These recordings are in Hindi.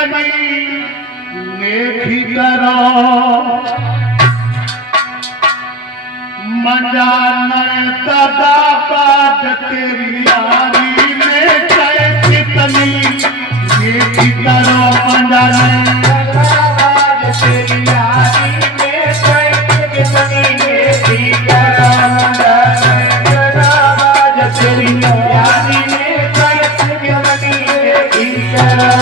तनी नेकी करो मंजान दादा बात तेरी यारी में कैसे तनी नेकी करो मंजान दादा बात तेरी यारी में कैसे तनी नेकी करो मंजान दादा बात तेरी यारी में कैसे तनी नेकी करो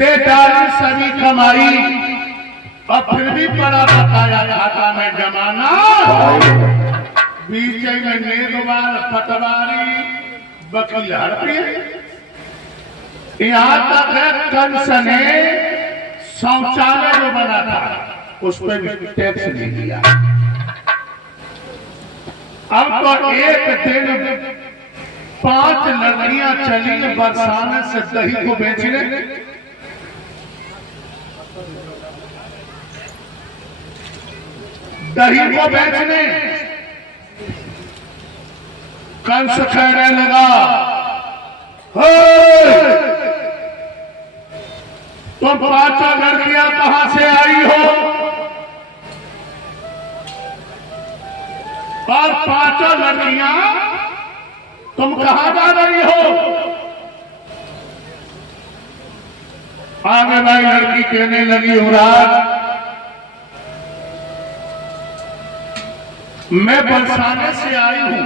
दे डाली सभी कमाई और फिर भी बड़ा बकाया खाता में जमाना बीच में नेगवार पटवारी वकील हड़पी यहाँ तक है कंस ने शौचालय जो बना था उस पर भी टैक्स नहीं दिया। अब तो एक दिन 5 लड़कियां चली बरसाने से दही को बेचने कंस कहने लगा तुम 5 लड़कियां कहां से आई हो और 5 लड़कियां तुम कहां जा रही हो। आगे भाई लड़की कहने लगी युवराज मैं बरसाने से आई हूं,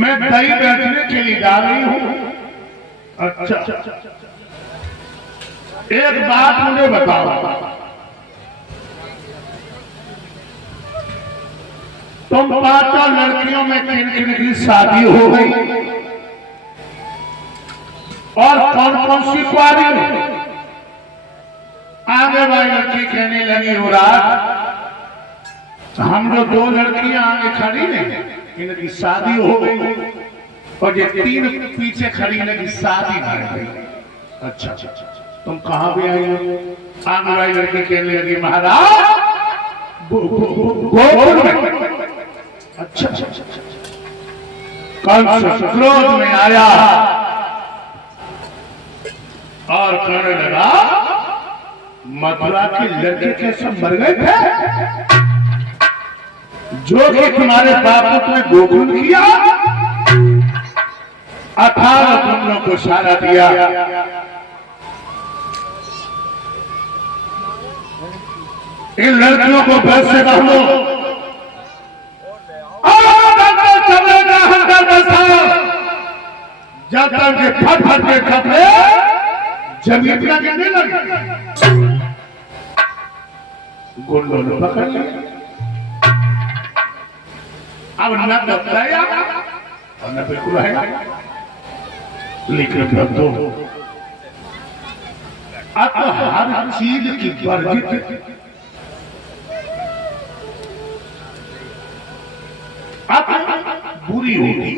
मैं दही बेचने के लिए जा रही हूं। अच्छा एक बात मुझे बताओ तुम 5 लड़कियों में किन किन की शादी हो गई और कौन कौन सी कुआरी हो। आगे भाई लड़की कहने लगी युवराज हम जो 2 लड़कियां आगे खड़ी हैं इनकी शादी हो गई और ये 3 पीछे खड़ी इनकी शादी नहीं हुई। अच्छा तुम कहां भी आई हो। आगे भाई लड़की कहने लगी महाराज गोकुल में। अच्छा कंस क्रोध में आया और कहने लगा मथुरा की लड़के के सब मर गए थे जो कि तुम्हारे बापू तुम्हें गोकुल किया 18 पुण्यों को सारा दिया। इन लड़कियों को बस से रख लो जब तक के फट फट के कपड़े जमीन पर गिरने लगे गुंडों ने पकड़ लिया। अब न बताया और न बिल्कुल है लेकिन अब तो हर चीज की वर्जित बुरी होगी।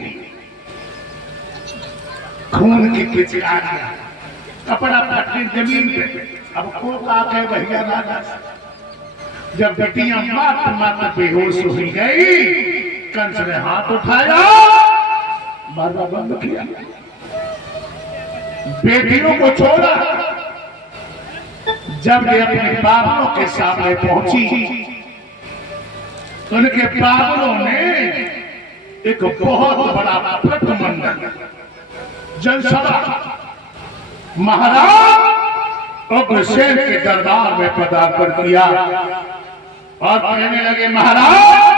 खून की पिचकारियां कपड़ा फटने जमीन पे अब को का कहे भैया राजा जब बेटियां मात मात बेहोश हो गई कंस ने हाथ उठाया मारना बंद किया बेटियों को छोड़ा। जब वे अपने बाबलों के सामने पहुंची उनके बाबलों ने एक बहुत बड़ा प्रतिमंडल जनसभा महाराज उग्रसेन के दरबार में पदार्पण किया और कहने लगे महाराज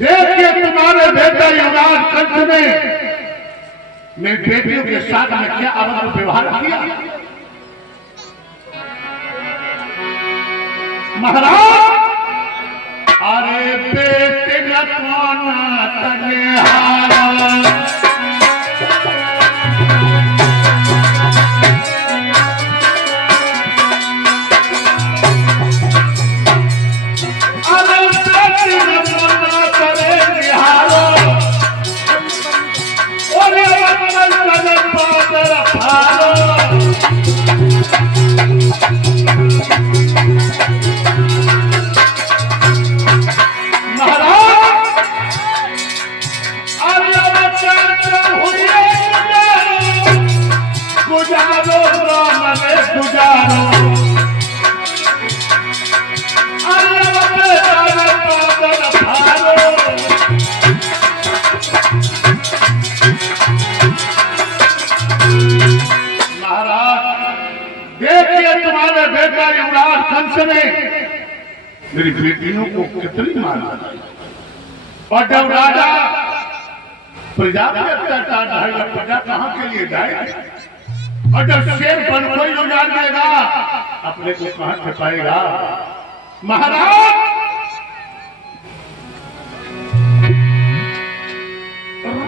देखिए तुम्हारे बेटा युवराज कंस ने मेरी बेटियों के साथ में क्या अवध व्यवहार किया। महाराज अरे बेटे न कौन तने हारा मेरी बेटियों को कितनी मारा और जब राजा प्रजा में अत्याचार ढाएगा प्रजा कहां के लिए जाएगा और जब शेर बन कोई उजाड़ देगा अपने को कहां छिपाएगा। महाराज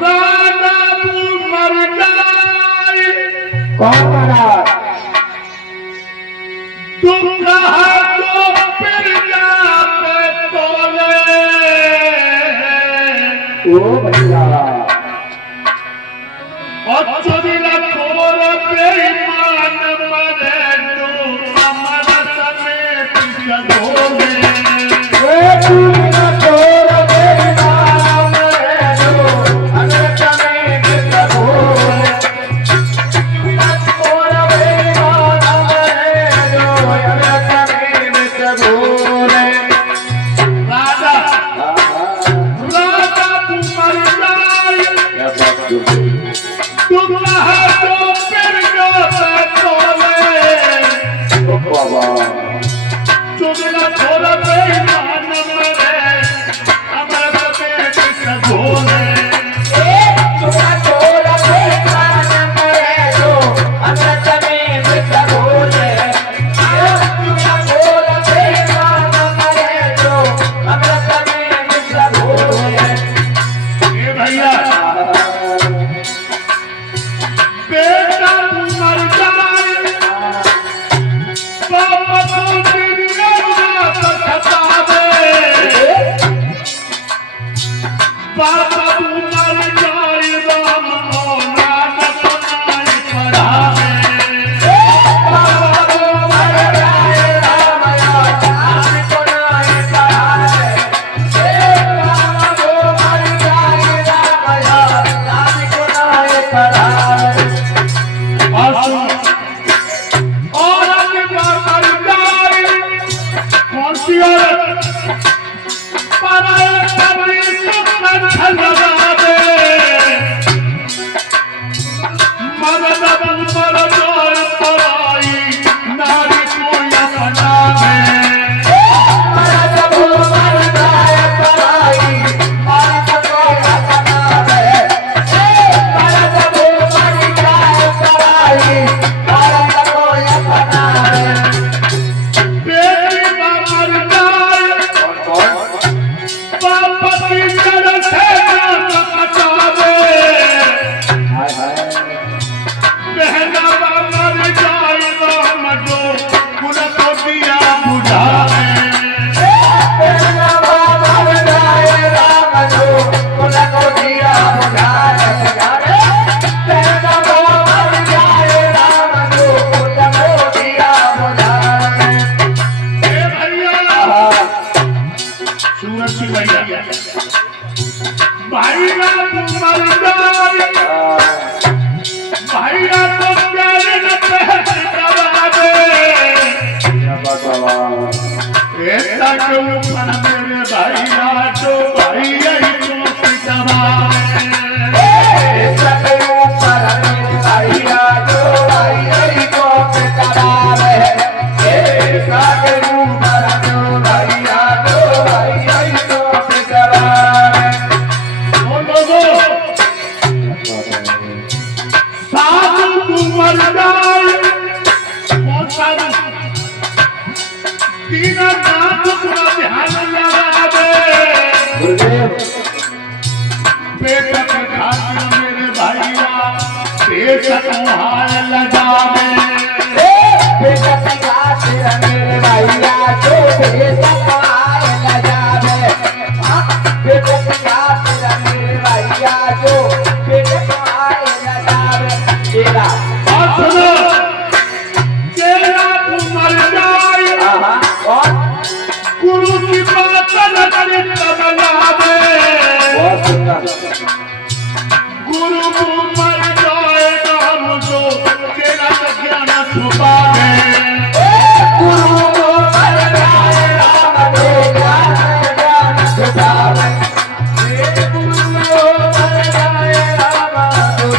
राजा मर जाए कौन महाराज ओ भैया और चोरीला खोर बेईमान मरे तू अमर समेत जगोगे ए चोरीला खोर बेईमान मरे तू अमर समेत जगोगे चोरीला खोर बेईमान मरे तू अमर समेत जगोगे। Awesome. भाईया तू मर जाए भाईया तो प्यारे न पहच दबावे ऐसा क्यों पर मेरे भाईया तो भाईया ही तो दबावे ऐसा क्यों पर मेरे भाईया तो भाईया ही तो दबावे ऐसा क्यों पर मेरे भाईया तो भाईया ही तो दबावे ओ लोगों साधु तू मर जाए बहुत साधु तीन नाथ का ध्यान लगावे बेटा के खातिर मेरे भाईया बेशक हाल लगावे बेटा के खातिर मेरे भाईया तो बेशक हाल लगावे बेटा के खातिर मेरे भाईया तो बेशक हाल लगावे तेरा और सुनो तेरा तू मर जाए और गुरु की बात न करे तब लावे बहुत सुंदर गुरु को मर जाए तो हम जो तेरा ज्ञान छुपावे गुरु को मर जाए राम देगा ज्ञान छुपावे गुरु को मर जाए राम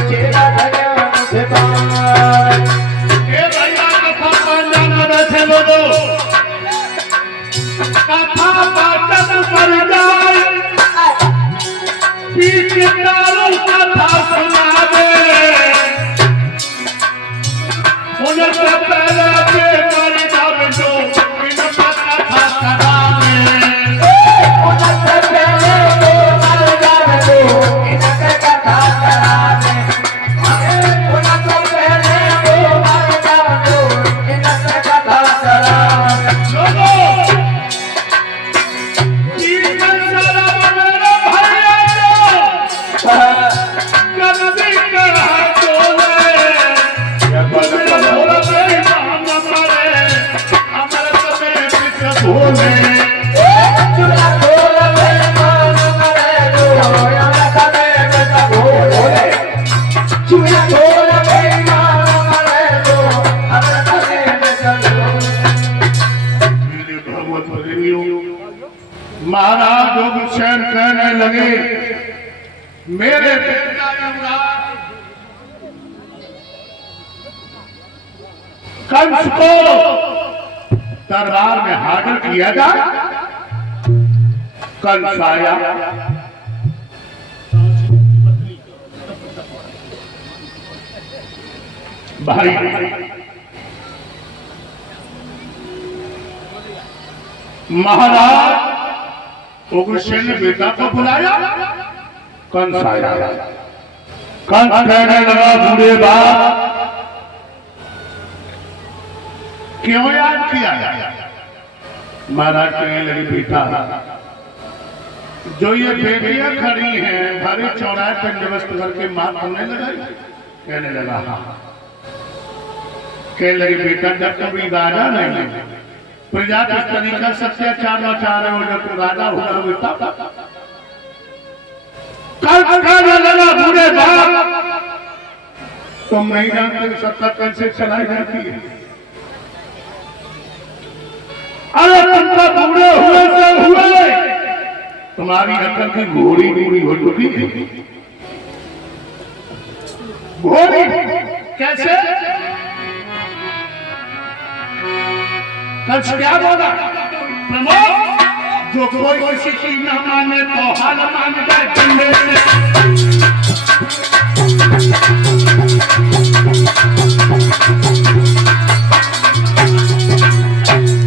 तेरा ज्ञान छुपावे ए भैया कथा पंजान बैठे लोगो कथा पाठक मर जाए पीछे तारों कथा सुनावे उन्हें से पहले के मर जावे जो इन कथा करावे उनसे पहले तो मर जावे तो इनसे कथा करावे उनसे पहले तो मर जावे तो इनसे कथा करावे लोगों तीन शराब मेरे भैया गंदी करा तोले तुझे भोला मेरी मां मरे अमृत में पिछ भोले चुरा खोल मेरे मान मरे जो अमृत में पिछ भोले चुरा खोल मेरे मान मरे जो अमृत में पिछ भोले मेरे भगवत प्रेमियों महाराज जोगसेन कहने लगे मेरे बेटा यमराज कंस को दरबार में हाजिर किया जाए कंस आया भाई महाराज उग्रसेन ने बेटा को बुलाया कंस आया कंस कहने लगा बूढ़े बाप क्यों याद किया महाराज कहने लगे बेटा जो ये बेटियां खड़ी हैं भरे चौराहे पर व्यवस्था करके मां होने लगाई कहने लगा हाँ कहने लगे बेटा जब कभी राजा नहीं प्रजा किस तरीका से अत्याचार मचा रहे हो जब तो राजा हुआ बेटा कल कहने लगा बूढ़े बाप तुम नहीं जानते सत्ता कैसे चलाई जाती है अरे तुम तो बूढ़े हुए से हुए तुम्हारी अकल की घोड़ी पूरी हो चुकी है घोड़ी कैसे कल क्या बोला प्रमोद जो कोई किसी की न माने तो हाल मान जाए डंडे से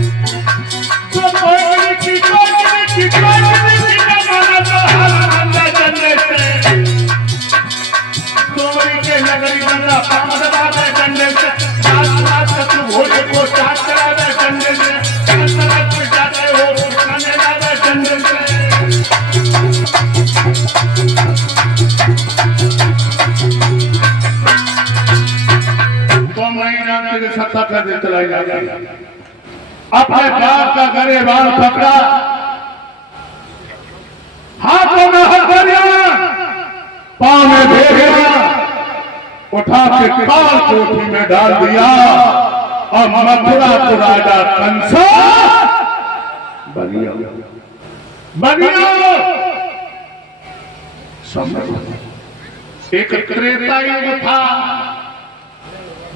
जो कोई किसी की न माने तो हाल मान जाए डंडे से डोरी के नगरी बंदा पामद बाबे डंडे से साथ शत्रु घोड़े को साथ करावे डंडे से अंतरात में जाते हो खाने लावे डंडे से तो महीना के सत्ता कर दे चलाई जाती अपने बाप का गरेबान पकड़ा हाथों में हथकड़ियां पांव में दे गया, उठा के काल कोठी में डाल दिया और मथुरा को राजा कंसा बनिया बनिया। एक त्रेता युग था,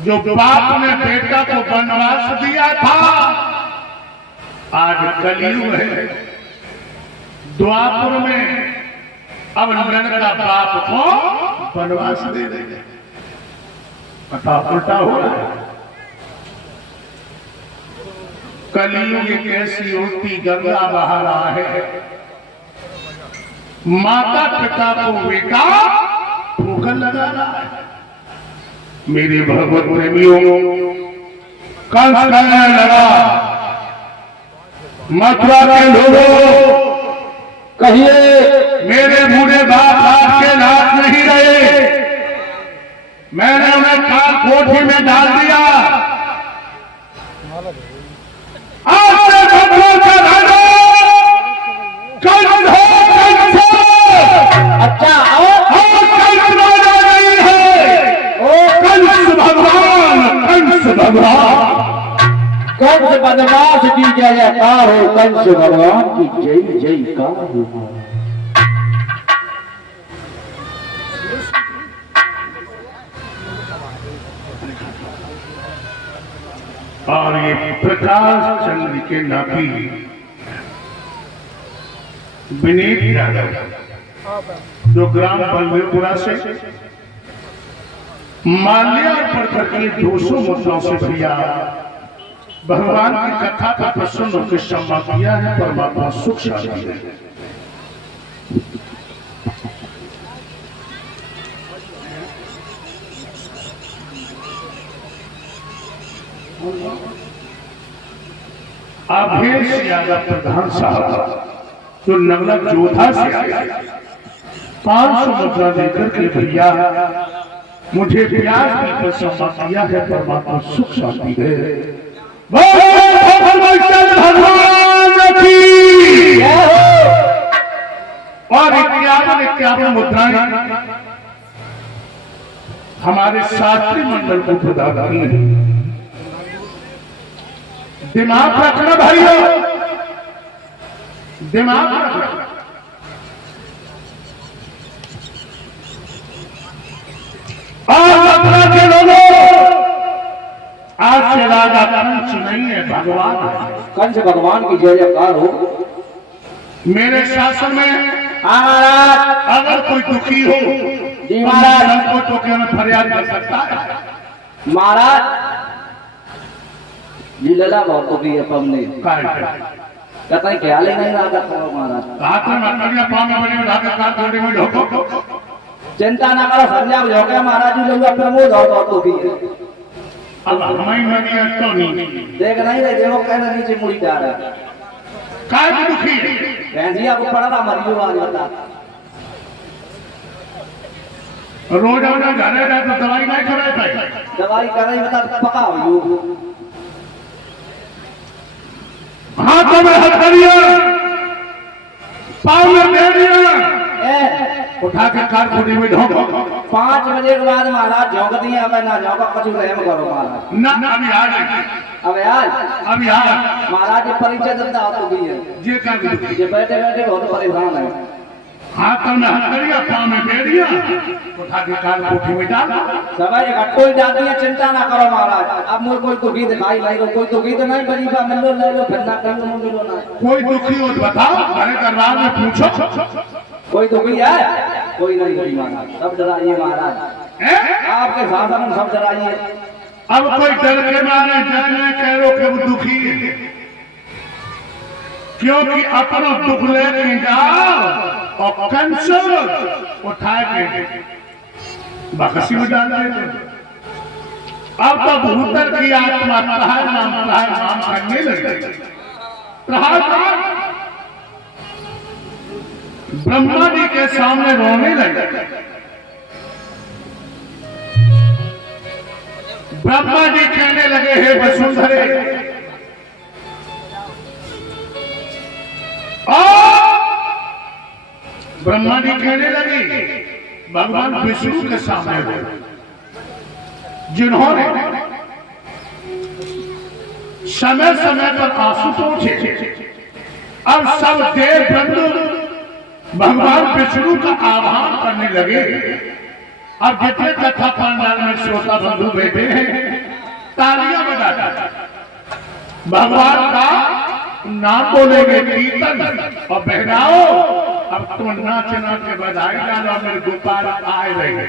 जो बाप ने बेटा को वनवास दिया था। आज कलयुग है, द्वापर में अब लड़का बाप को वनवास दे देंगे। कथा उल्टा हो रहा है। कलयुग एक ऐसी उल्टी गंगा बहा रहा है, माता पिता को बेटा ठोकर लगा रहा है। मेरे भगवत प्रेमियों, कंस कहने लगा, मथुरा के लोगों कहिए, मेरे बूढ़े बाप आपके लाभ नहीं रहे, मैंने उन्हें काल कोठी में डाल दिया। आज से मथुरा का राजा कंस हो, कंस हो। अच्छा कंस राजा नहीं है, ओ कंस भगवान, कंस भगवान। कंस बदमाश की जय जयकार हो, कंस भगवान की जय जयकार हो। और ये प्रकाश चंद्र के नाती विनीत यादव, जो ग्राम बलवीरपुरा से माल्या पर करके 200 मुद्राओं से भैया भगवान की कथा का प्रसन्न होकर क्षमा किया है। परमात्मा सुख शांति है। अभेश यादव प्रधान साहब, जो नगला जोधा से आए, 500 मुद्रा देकर के भैया मुझे ब्याज पर क्षमा किया है। परमात्मा सुख शांति है। भगवान की और 51 मुद्राएं हमारे शास्त्री मंडल को प्रदान की है। दिमाग रखना भाइयों, दिमाग रखना। और मथुरा के लोगों, आज से राजा कंस नहीं है, भगवान है। कंस भगवान की जय जयकार हो। मेरे शासन में महाराज अगर कोई दुखी हो जी तो महाराज, हमको टोके में फरियाद कर सकता है। महाराज जी लला बहुत दुखी है हमने, कहता है क्या लेना राजा करो महाराज। हाथ में मकड़िया, पाँव में बने राजा का थोड़े में ढोको। चिंता ना करो, संज्ञा हो गया महाराज जी लोग प्रमोद और बहुत दुखी है। अब हमारी मनी तो नहीं देख नहीं रहे, देखो कहना नीचे मुड़ी जा रहा है। काय भी दुखी है। भैंसिया को पड़ा था मरियो आज बता। रोज आना घरे जाए तो दवाई नहीं कराए भाई, दवाई कर रही बता पका हो। हाथों में हथकड़िया, पाँव में बेड़िया, उठा के कार कोठी में ढोको। 5 बजे के बाद महाराज झोंक दिए, हमें ना झोंका कुछ रहम करो महाराज। ना अभी आ गए, अभी आ महाराज ये परिचय देता हो भी है, ये क्या दुखी। ये बैठे बैठे बहुत परेशान है। हाथों में हथकड़िया, पाँव में बेड़िया, उठा के कार कोठी में डाला। सब इकट्ठो ही जाती है, चिंता ना करो महाराज। अब मुझे कोई दुखी दिखाई नहीं, कोई दुखी तो नहीं बजीबा मिल लो ले लो, फिर ना कर लो मिलो ना। कोई दुखी हो तो बताओ, घरे दरबार में पूछो। कोई दुखी है? कोई नहीं दुखी महाराज, सब डराइए महाराज, आपके शासन में सब डराइए। अब कोई डर के मारे जाने कह लो कि वो दुखी है, क्योंकि अपना दुख लेके जाओ और कंस उठा के बकसी में डाल दे। अब तो भूतर की आत्मा प्रहार नाम करने लगे। प्रहार ब्रह्मा जी के सामने रोने लगे। ब्रह्मा जी कहने लगे, हे वसुंधरे, ब्रह्मा जी कहने लगे भगवान विष्णु के सामने हुए, जिन्होंने समय समय पर आंसू पोंछे। अब सब देव बंधु भगवान विष्णु का आह्वान करने लगे। अब जितने कथा पंडाल में श्रोता बंधु बैठे हैं, तालियां बजाकर भगवान का नाम बोलेंगे, कीर्तन और बहनाओ। अब तुम नाच नाच के बधाई डालो, मेरे गोपाल आए रहे।